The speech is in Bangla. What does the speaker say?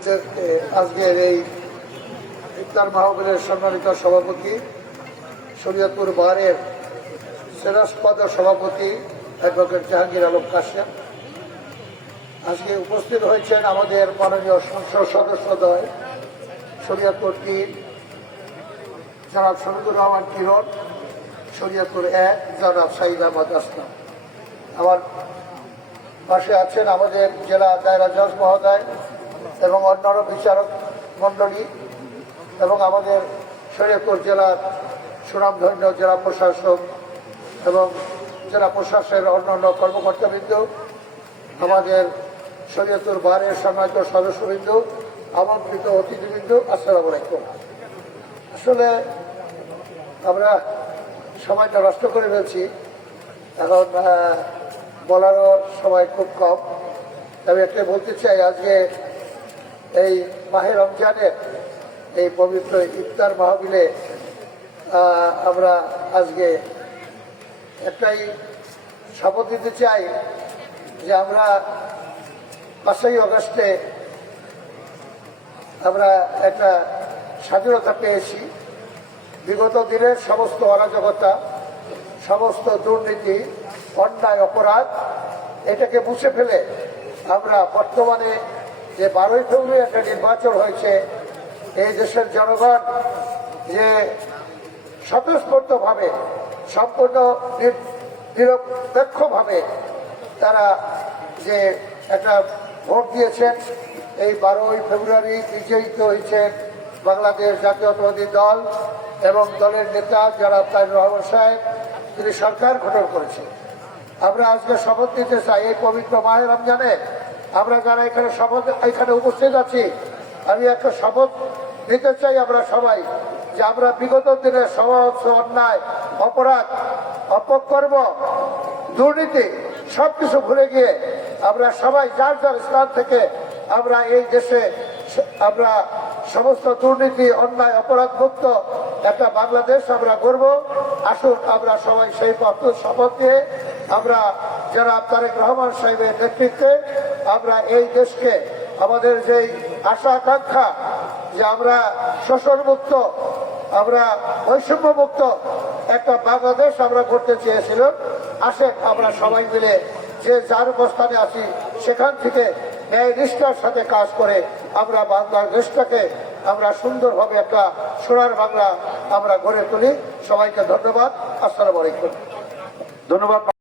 আজকের এই ইফতার মাহফিলের সম্মানিত সভাপতি, শরীয়তপুর বারের সেরাজপদ সভাপতি অ্যাডভোকেট জাহাঙ্গীর আলম কাশেম, আজকে উপস্থিত হয়েছেন আমাদের মাননীয় সংসদ সদস্যদ্বয় শরীয়তপুর ৩ জনাব শফিকুর রহমান কিরণ, শরীয়তপুর ১ জনাব সাঈদ আহমদ আসলাম। আমার পাশে আছেন আমাদের জেলা দায়রা জজ মহোদয় এবং অন্যান্য বিচারক মণ্ডলী এবং আমাদের শরীয়তপুর জেলার সুনামধন্য জেলা প্রশাসক এবং জেলা প্রশাসনের অন্যান্য কর্মকর্তাবৃন্দ, আমাদের শরীয়তপুর বারের সম্মানিত সদস্যবৃন্দ, আমন্ত্রিত অতিথিবৃন্দ, আসসালামু আলাইকুম। আসলে আমরা সময়টা নষ্ট করে ফেলছি, এখন বলারও সময় খুব কম। তবে একটা বলতে চাই, আজকে এই মাহে রমজানের এই পবিত্র ইফতার মাহফিলে আমরা আজকে একটাই শপথ দিতে চাই যে আমরা 5ই আগস্টে আমরা একটা স্বাধীনতা পেয়েছি। বিগত দিনের সমস্ত অরাজকতা, সমস্ত দুর্নীতি, অন্যায়, অপরাধ, এটাকে মুছে ফেলে আমরা বর্তমানে যে 12ই ফেব্রুয়ারি একটা নির্বাচন হয়েছে, এই দেশের জনগণ যে স্বতঃস্ফূর্তভাবে, সম্পূর্ণ নিরপেক্ষভাবে তারা যে একটা ভোট দিয়েছেন, এই 12ই ফেব্রুয়ারি বিজয়িত হয়েছেন বাংলাদেশ জাতীয়তাবাদী দল এবং দলের নেতা জনাব তারেক রহমান সাহেব, তিনি সরকার গঠন করেছেন। আমরা আজকে শপথ নিতে চাই এই পবিত্র মাহে রমজানে আমরা যারা এখানে উপস্থিত আছি, আমি একটা শপথ নিতে চাই আমরা সবাই যে আমরা বিগত দিনের সমস্ত অন্যায়, অপরাধ, অপকর্ম, দুর্নীতি সবকিছু ভুলে গিয়ে আমরা সবাই যার যার স্থান থেকে আমরা এই দেশে আমরা সমস্ত দুর্নীতি, অন্যায়, অপরাধ মুক্ত একটা বাংলাদেশ আমরা গড়ব। আসুন আমরা সবাই সেই শপথ নিয়ে আমরা যারা তারেক রহমান সাহেবের নেতৃত্বে আমরা এই দেশকে, আমাদের যেই আশা আকাঙ্ক্ষা যে আমরা শোষণমুক্ত, আমরা বৈষম্যমুক্ত একটা বাংলাদেশ আমরা করতে চেয়েছিলাম, আসেন আমরা সবাই মিলে যে যার অবস্থানে আছি সেখান থেকে ন্যায় নিষ্ঠার সাথে কাজ করে আমরা বাংলাদেশটাকে আমরা সুন্দরভাবে একটা সোনার বাংলা আমরা গড়ে তুলি। সবাইকে ধন্যবাদ। আসসালামু আলাইকুম। ধন্যবাদ।